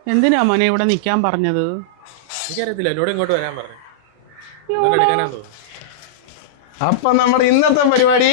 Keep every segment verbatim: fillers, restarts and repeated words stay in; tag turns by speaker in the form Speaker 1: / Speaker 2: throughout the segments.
Speaker 1: എന്തിനാ മോനെ ഇവിടെ നിക്കാൻ പറഞ്ഞത്?
Speaker 2: എനിക്കറിയത്തില്ല, എന്നോട് ഇങ്ങോട്ട് വരാൻ പറഞ്ഞു.
Speaker 3: അപ്പൊ നമ്മുടെ ഇന്നത്തെ പരിപാടി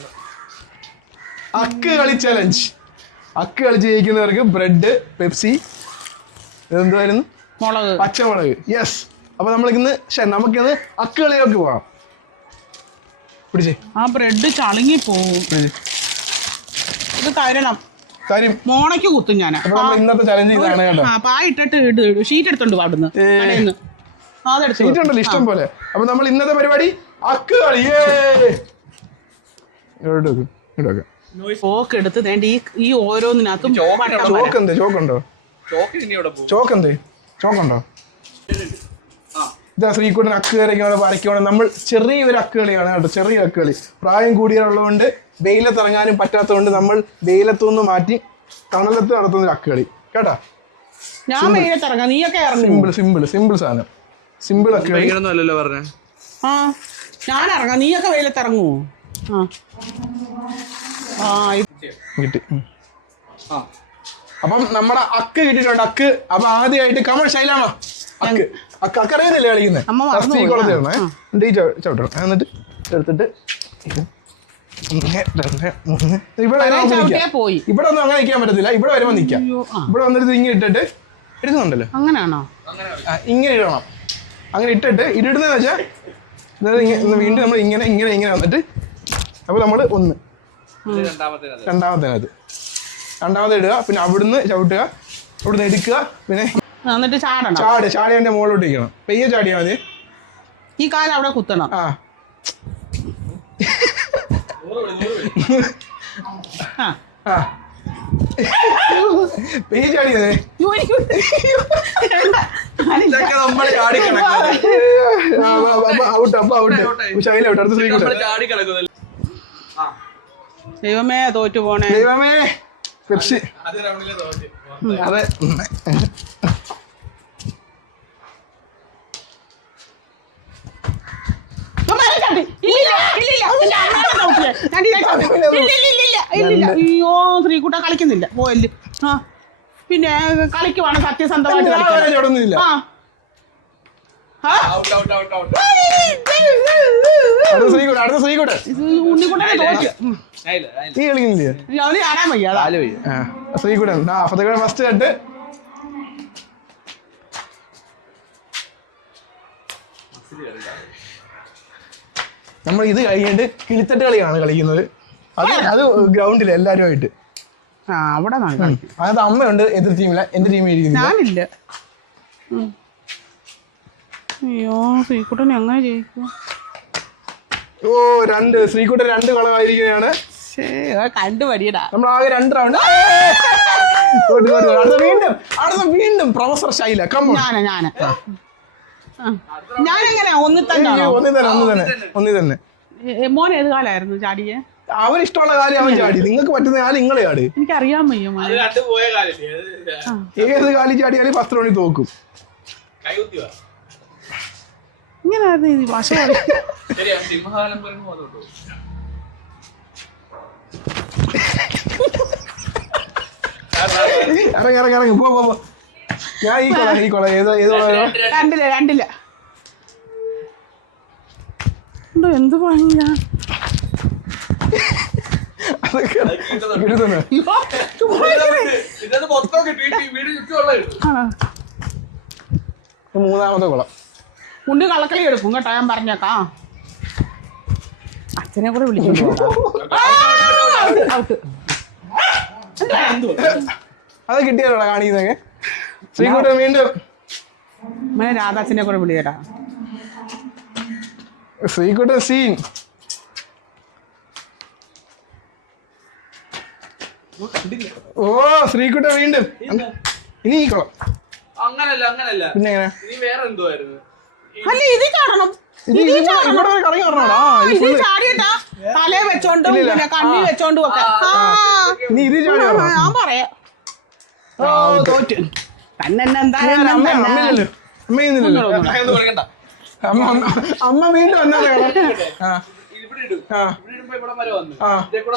Speaker 3: അക്ക് കളി ചലഞ്ച്. അക്ക് കളിച്ച് ജയിക്കുന്നവർക്ക് ബ്രെഡ്, പെപ്സി, ഇതെന്തുവായിരുന്നു,
Speaker 1: മുളക്,
Speaker 3: പച്ചമുളക്. യെസ്. അപ്പൊ നമ്മളിന്ന് നമുക്കിന്ന് അക്ക് കളിയിലേക്ക് പോവാം. പിടിച്ചേ. ആ
Speaker 1: ബ്രെഡ് ചളുങ്ങി പോവും. ഇത് തരണം.
Speaker 3: തരും.
Speaker 1: മോണയ്ക്ക് കുത്തും ഞാൻ.
Speaker 3: ഇന്നത്തെ ചലഞ്ച് ഇതാണ് കേട്ടോ.
Speaker 1: പാ ഇട്ടിട്ട് ഷീറ്റ് എടുത്തോണ്ട് പാടുന്നു.
Speaker 3: ഷീറ്റ് ഉണ്ടല്ലോ ഇഷ്ടം പോലെ. അപ്പൊ നമ്മൾ ഇന്നത്തെ പരിപാടി അക്ക് കളി.
Speaker 1: ചോക്ക് എടുത്ത് വേണ്ട ഈ ഓരോന്നിനകത്തും
Speaker 3: ചോക്ക് എന്ത് ചോക്കുണ്ടോ? ചോക്ക് എന്ത് ചോക്കുണ്ടോ? ഇതാ ശ്രീകുട്ടൻ അക്ക് കളിക്കാണ് വരയ്ക്കുവാണ്. നമ്മൾ ചെറിയൊരു അക്ക് കളിയാണ് കേട്ടോ, ചെറിയ അക്ക് കളി. പ്രായം കൂടിയുള്ളതുകൊണ്ട് വെയിലത്തിറങ്ങാനും പറ്റാത്തതുകൊണ്ട് നമ്മൾ വെയിലത്തുനിന്ന് മാറ്റി തണലത്ത് നടത്തുന്ന ഒരു അക്ക് കളി കേട്ടാ.
Speaker 1: ഞാൻ വെയിലത്തിറങ്ങാം, നീയൊക്കെ
Speaker 3: സിമ്പിൾ സിമ്പിൾ സിമ്പിൾ സാധനം. സിമ്പിൾ അക്ക് കളി.
Speaker 1: ആ ഞാൻ ഇറങ്ങാം, നീയൊക്കെ വെയിലത്തിറങ്ങുമോ? ആ
Speaker 3: കിട്ടി. അപ്പം നമ്മുടെ അക്ക് കിട്ടിയിട്ടുണ്ട്. അക്ക് അപ്പൊ ആദ്യമായിട്ട് കമൽ ശൈലാമ അക്ക് അക്ക് അക്കറിയുന്നില്ലേ കളിക്കുന്നത്? സ്ത്രീകുളത്ത് ഇടണേ. ചവിട്ടണം. എന്നിട്ട് എടുത്തിട്ട് ഇവിടെ ഇവിടെ ഒന്നും അങ്ങനെ നിൽക്കാൻ പറ്റത്തില്ല. ഇവിടെ വരുമ്പോ നിക്കാം. ഇവിടെ വന്നിട്ട് ഇങ്ങനെ ഇട്ടിട്ട് എടുക്കുന്നുണ്ടല്ലോ.
Speaker 1: അങ്ങനെയാണോ?
Speaker 3: ഇങ്ങനെ ഇടണം. അങ്ങനെ ഇട്ടിട്ട് ഇടുന്നതെന്ന് വെച്ചാൽ വീണ്ടും നമ്മൾ ഇങ്ങനെ ഇങ്ങനെ ഇങ്ങനെ വന്നിട്ട് അപ്പൊ നമ്മള് ഒന്ന് രണ്ടാമത്തേനകത്ത് രണ്ടാമത് ഇടുക. പിന്നെ അവിടുന്ന് ചവിട്ടുക, അവിടുന്ന് എടുക്കുക. പിന്നെ ചാട് ചാടി അതിന്റെ മുകളിലോട്ട് ഇരിക്കണം. പെയ്യെ ചാടിയാ മതി.
Speaker 1: ഈ കാലം അവിടെ കുത്തണം.
Speaker 3: ആ പെയ്യെ ചാടിയതേ. ഔട്ട് അപ്പൊ ഔട്ട്. ശൈല ഔട്ട്. അടുത്ത ശ്രീകുട്ടൻ.
Speaker 1: ദൈവമേ തോറ്റു പോണേ.
Speaker 3: ദൈവമേ പെപ്സി. അതെ.
Speaker 1: അയ്യോ ശ്രീകുട്ട കളിക്കുന്നില്ല പോയല്ലേ. ആ പിന്നെ കളിക്കുവാണ് സത്യസന്ധമായിട്ട്. ഉണ്ണിക്കുട്ടനെ തോറ്റു.
Speaker 3: നീ കളിക്കുന്നില്ലേ?
Speaker 1: ആടാൻ വയ്യ.
Speaker 3: Sreekuttan first cut. നമ്മൾ ഇത് കഴിഞ്ഞിട്ട് കിളിത്തട്ട് കളിയാണ് കളിക്കുന്നത്. അത് അത് ഗ്രൗണ്ടില് എല്ലാരുമായിട്ട്.
Speaker 1: ആ അവിടെ
Speaker 3: അത് അമ്മയുണ്ട് എതിർ ടീമില. എന്റെ ടീമിൽ
Speaker 1: ഞാനില്ല. അയ്യോ ശ്രീകുട്ടൻ എങ്ങനെ ജയിക്കും?
Speaker 3: ഓ രണ്ട് ശ്രീകുട്ടൻ രണ്ട് കളമായിരിക്കുകയാണ്.
Speaker 1: കണ്ടുപടിയടാ.
Speaker 3: നമ്മൾ ആകെ രണ്ട് റൗണ്ട്. അടുത്ത വീണ്ടും അടുത്ത വീണ്ടും പ്രൊഫസർ ശൈല.
Speaker 1: ഞാനാ ഞാന് ഞാനെങ്ങനെ ഒന്നി തന്നെ
Speaker 3: ഒന്നി തന്നെ ഒന്നി തന്നെ ഒന്നി തന്നെ.
Speaker 1: മോൻ ഏത് കാലായിരുന്നു ചാടിയെ?
Speaker 3: അവന് ഇഷ്ടമുള്ള കാര്യം അവൻ ചാടി. നിങ്ങൾക്ക് പറ്റുന്ന കാലം നിങ്ങളെ ചാടി.
Speaker 1: എനിക്കറിയാൻ വയ്യ.
Speaker 3: ഏത് കാലി ചാടിയാലും പത്ത് മണി തോക്കും.
Speaker 1: ഇങ്ങനായിരുന്നു ഇത് ഭാഷ.
Speaker 3: ഇറങ്ങി ഇറങ്ങി ഇറങ്ങി പോ പോ. ഞാൻ ഈ കൊള ഈ കൊള ഏതോ ഏതോ
Speaker 1: രണ്ടില്ല രണ്ടില്ല. എന്ത് ഭംഗിയാ.
Speaker 3: മൂന്നാമത്തെ കുളം.
Speaker 1: ഉണ്ണി കളക്കളി എടുക്കും കേട്ടോ, ഞാൻ പറഞ്ഞേക്കാ. അച്ഛനെ കൂടെ വിളിച്ചു.
Speaker 3: അത് കിട്ടിയാലോ കാണിക്കുന്നൊക്കെ. ശ്രീകുട്ടൻ വീണ്ടും
Speaker 1: മനെ രാധാച്ചനെ കൂടെ വിളിക്കട്ടാ.
Speaker 3: ശ്രീകുട്ടൻ സീൻ. ഓ ശ്രീകുട്ടൻ വീണ്ടും. ഇനി ഈ കുളം.
Speaker 2: അങ്ങനല്ല അങ്ങനല്ല.
Speaker 3: പിന്നെ എങ്ങനെ?
Speaker 1: അല്ല ഇത് കാണണം. തലേ വെച്ചോണ്ടും പിന്നെ കണ്ണി വെച്ചോണ്ടും ഒക്കെ. ഞാൻ പറയാം തോറ്റു. തന്നെ
Speaker 3: അമ്മ വീണ്ടും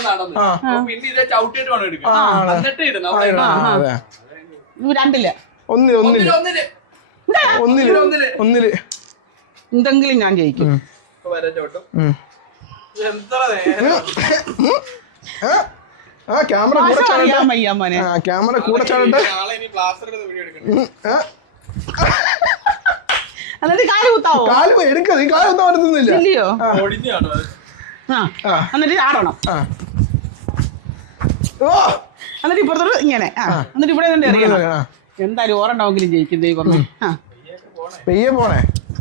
Speaker 1: രണ്ടില്ല.
Speaker 3: ഒന്നില് ഒന്നില്
Speaker 2: ഒന്നില്
Speaker 3: ഒന്നില് ഒന്നില്
Speaker 1: എന്തെങ്കിലും ഞാൻ ജയിക്കും.
Speaker 3: ഉം.
Speaker 2: ഇപ്പൊ വരാൻ ചോട്ടും
Speaker 3: ഉം.
Speaker 2: എത്ര നേരം
Speaker 3: ആ, ആ ക്യാമറ കൂടെ
Speaker 1: ഭാഷ
Speaker 3: ചാടട്ടെ.
Speaker 1: അറിയാൻ വയ്യ മോനെ.
Speaker 3: ആ ക്യാമറ കൂടെ ചാടട്ടെ.
Speaker 2: നാളെ ഇനി പ്ലാസ്റ്റർ എടുത്ത് വീഡിയോ എടുക്കണം.
Speaker 3: ഉം. ആ,
Speaker 1: എന്നിട്ട് കാല് കുത്താവോ?
Speaker 3: കാല് പോയി എടുക്ക നീ കാല് ഒന്നും പറ്റുന്നില്ല.
Speaker 1: ഇല്ലയോ?
Speaker 3: ആ,
Speaker 2: ഒടിഞ്ഞാണോ അത്?
Speaker 1: ആ
Speaker 3: ആ,
Speaker 1: എന്നിട്ട് ആടണം.
Speaker 3: ആ. ഓ,
Speaker 1: എന്നിട്ട് ഇപ്പുറത്തോട്ട് ഇങ്ങനെ. ആ എന്നിട്ട് ഇവിടെ നിന്ന് എറിയണം.
Speaker 3: ആ.
Speaker 1: എന്തായാലും ഓരണ്ടാവെങ്കിലും ജയിക്കും ദൈവം. ആ
Speaker 3: പെയ്യെ പോണേ.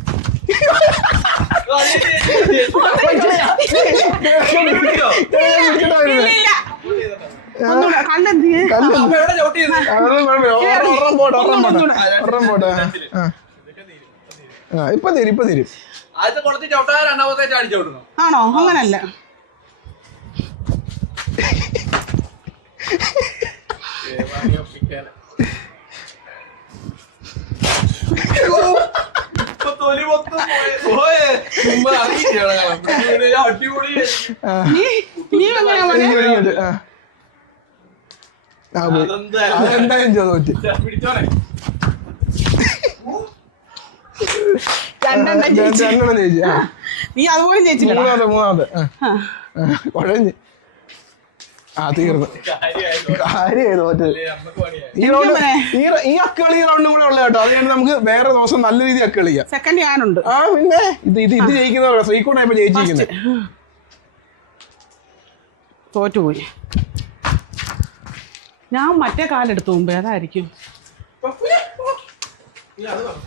Speaker 1: ഇല്ല, ഇല്ല. ഒന്നുകൂടെ. കല്ലെന്ത് ചെയ്യ്?
Speaker 3: കല്ല്
Speaker 2: അപ്പൊ എവിടെ ചവിട്ടിയത്?
Speaker 3: അതൊന്നും കുഴപ്പമില്ല. ഒരെണ്ണം ഒരെണ്ണം പോട്ടെ ഒരെണ്ണം പോട്ടെ ഒരെണ്ണം പോട്ടെ. ആ, ആ, ഇപ്പൊ തരും ഇപ്പൊ തരും.
Speaker 2: ആദ്യത്തെ കുളത്തിൽ ചവിട്ടാ രണ്ടാമത്തെ ചാടി ചവിട്ടണം.
Speaker 1: ആണോ? അങ്ങനല്ല.
Speaker 2: ഇപ്പൊ തൊലി മൊത്തം പോയെ. പോയെ. ചുമ്മാ അറിയില്ല. അടിപൊളി.
Speaker 3: ആ,
Speaker 1: നീ നീ എങ്ങനെയാ മോനെ?
Speaker 3: ഇങ്ങോട്ട്, ഇങ്ങോട്ട്. ആ. ആ, പോയി.
Speaker 2: അതെന്തായാലും
Speaker 3: അതെന്തായാലും ചെയ്തു തോറ്റ്.
Speaker 2: പിടിച്ചോനെ.
Speaker 1: രണ്ടെണ്ണം ജയിച്ചു.
Speaker 3: രണ്ടെണ്ണം ജയിച്ചു. ആ,
Speaker 1: നീ അതുപോലും ജയിച്ചില്ല.
Speaker 3: മൂന്നാമത്തെ മൂന്നാമത്തെ ആ, ആ, കുഴഞ്ഞ്. ആ തീർന്നു.
Speaker 2: കാര്യമായിരുന്നു.
Speaker 3: കാര്യമായി തോറ്റത്.
Speaker 2: അല്ലേ, അമ്മക്ക് പണിയായി.
Speaker 3: ഈ റൗണ്ട് ഈ റ- ഈ അക്കളി റൗണ്ടും കൂടെ ഉള്ള കേട്ടോ. അത് കഴിഞ്ഞ് നമുക്ക് വേറെ ദിവസം നല്ല രീതിയിൽ അക്കളി ചെയ്യാം.
Speaker 1: സെക്കൻഡ് ഞാനുണ്ട്.
Speaker 3: ആ പിന്നെ ഇത് ഇത് ഇത് ജയിക്കുന്ന ശ്രീകൂട്ടാണ് ഇപ്പൊ ജയിച്ചിരിക്കുന്നത്.
Speaker 1: തോറ്റുപോയി. ഞാൻ മറ്റേ കാലെടുത്തു മുമ്പേ അതായിരിക്കും.
Speaker 2: നീ അത് പറ.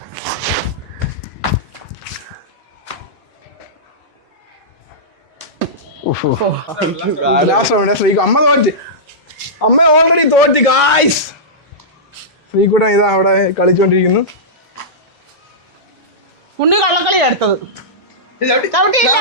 Speaker 3: ലാസ്റ്റ് റൗണ്ട് ശ്രീകു അമ്മ തോറ്റ്. അമ്മ ഓൾറെഡി തോറ്റ് ഗായ്സ്. ശ്രീകൂട്ടൻ ഇതാ അവിടെ കളിച്ചോണ്ടിരിക്കുന്നു.
Speaker 1: ഉണ്ണി കള്ളക്കളിയാ എടുത്തത്. ചവിട്ടിയില്ല.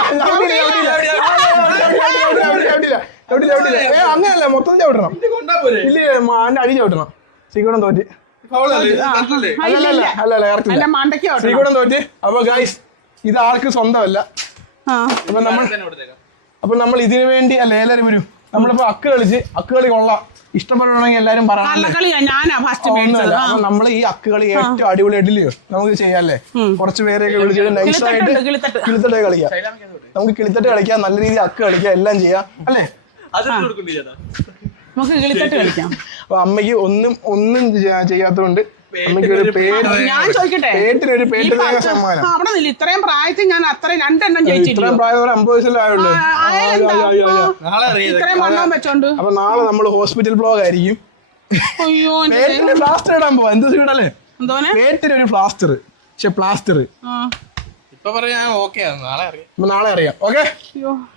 Speaker 3: ഏ അങ്ങനല്ല മൊത്തം ചവിട്ടണം.
Speaker 2: ഇത് കൊണ്ടാ പോരെ?
Speaker 3: ഇല്ല അതിന്റെ അടി ചവിട്ടണം. ശ്രീകൂട്ടൻ തോറ്റ്.
Speaker 2: ഫൗളല്ലേ? ഇത് കണ്ടല്ലേ?
Speaker 1: ആ,
Speaker 3: അല്ലല്ല
Speaker 1: ഇല്ല,
Speaker 3: അല്ല അല്ല കറക്റ്റ്
Speaker 1: എന്റെ മണ്ടയ്ക്ക് ചവിട്ടണം.
Speaker 3: ശ്രീകൂട്ടൻ തോറ്റ്. അപ്പൊ ഗായ്സ് ഇത് ആൾക്ക് സ്വന്തമല്ല.
Speaker 1: ആ
Speaker 3: അപ്പൊ നമ്മൾ
Speaker 2: തന്നെ കൊടുത്തേക്കാം.
Speaker 3: അപ്പൊ നമ്മൾ ഇതിനു വേണ്ടി അല്ല എല്ലാരും വരും. നമ്മളിപ്പോ അക്ക് കളിച്ച് അക്ക് കളി കൊള്ളാം ഇഷ്ടപ്പെടണമെങ്കിൽ എല്ലാരും പറയാം.
Speaker 1: കള്ളക്കളിയാ ഞാനാ ഫസ്റ്റ് മേടിച്ചത്. ആ.
Speaker 3: അപ്പൊ നമ്മൾ ഈ അക്ക് കളി ഏറ്റവും അടിപൊളിയായിട്ടില്ലയോ നമുക്ക് ചെയ്യാല്ലേ. കുറച്ച് പേരെയൊക്കെ വിളിച്ചിട്ട് നൈസായിട്ട്
Speaker 1: കിളിത്തട്ടുണ്ട്, കിളിത്തട്ട്.
Speaker 3: കിളിത്തട്ട് കളിക്കാം. നമുക്ക് കിളിത്തട്ട് കളിക്കാം, നല്ല രീതിയിൽ അക്ക് കളിക്കാം, എല്ലാം ചെയ്യാം അല്ലേ.
Speaker 2: അത് കൊടുക്കണ്ടേ ചേട്ടാ?
Speaker 1: നമുക്ക് കിളിത്തട്ട് കളിക്കാം.
Speaker 3: അപ്പൊ അമ്മയ്ക്ക് ഒന്നും ഒന്നും ചെയ്യാ- ചെയ്യാത്തതുകൊണ്ട് അമ്മയ്ക്ക് ഒരു പേര്
Speaker 1: ഞാൻ ചോദിക്കട്ടെ,
Speaker 3: പേട്ടിനൊരു
Speaker 1: ഈ
Speaker 3: പേട്ട് തേങ്ങ
Speaker 1: പത്ത്-
Speaker 3: സമ്മാനം.
Speaker 1: ആ, അവിടെ നില്ല. ഇത്രയും പ്രായത്തിൽ ഞാൻ അത്രയും രണ്ടെണ്ണം ജയിച്ചില്ല.
Speaker 3: ഇത്രയും പ്രായം ഒരു അമ്പത് വയസ്സിലായുള്ളൂ.
Speaker 2: നാളെ അറിയാം.
Speaker 1: ഇത്രയും വണ്ണം വെച്ചോണ്ട്.
Speaker 3: അപ്പൊ നാളെ നമ്മൾ ഹോസ്പിറ്റൽ ബ്ലോഗ് ആയിരിക്കും.
Speaker 1: അയ്യോ എന്റെ
Speaker 3: പേട്ടിന് പ്ലാസ്റ്റർ ഇടാൻ പോവാ. എന്ത് സീഡല്ലേ
Speaker 1: എന്തോനെ?
Speaker 3: പേട്ടിന് ഒരു പ്ലാസ്റ്റർ. പക്ഷെ പ്ലാസ്റ്റർ
Speaker 1: ആ
Speaker 2: ഇപ്പൊ പറയാ ഓക്കെ നാളെ അറിയാം.
Speaker 3: നാളെ അറിയാം. ഓക്കെ
Speaker 1: അയ്യോ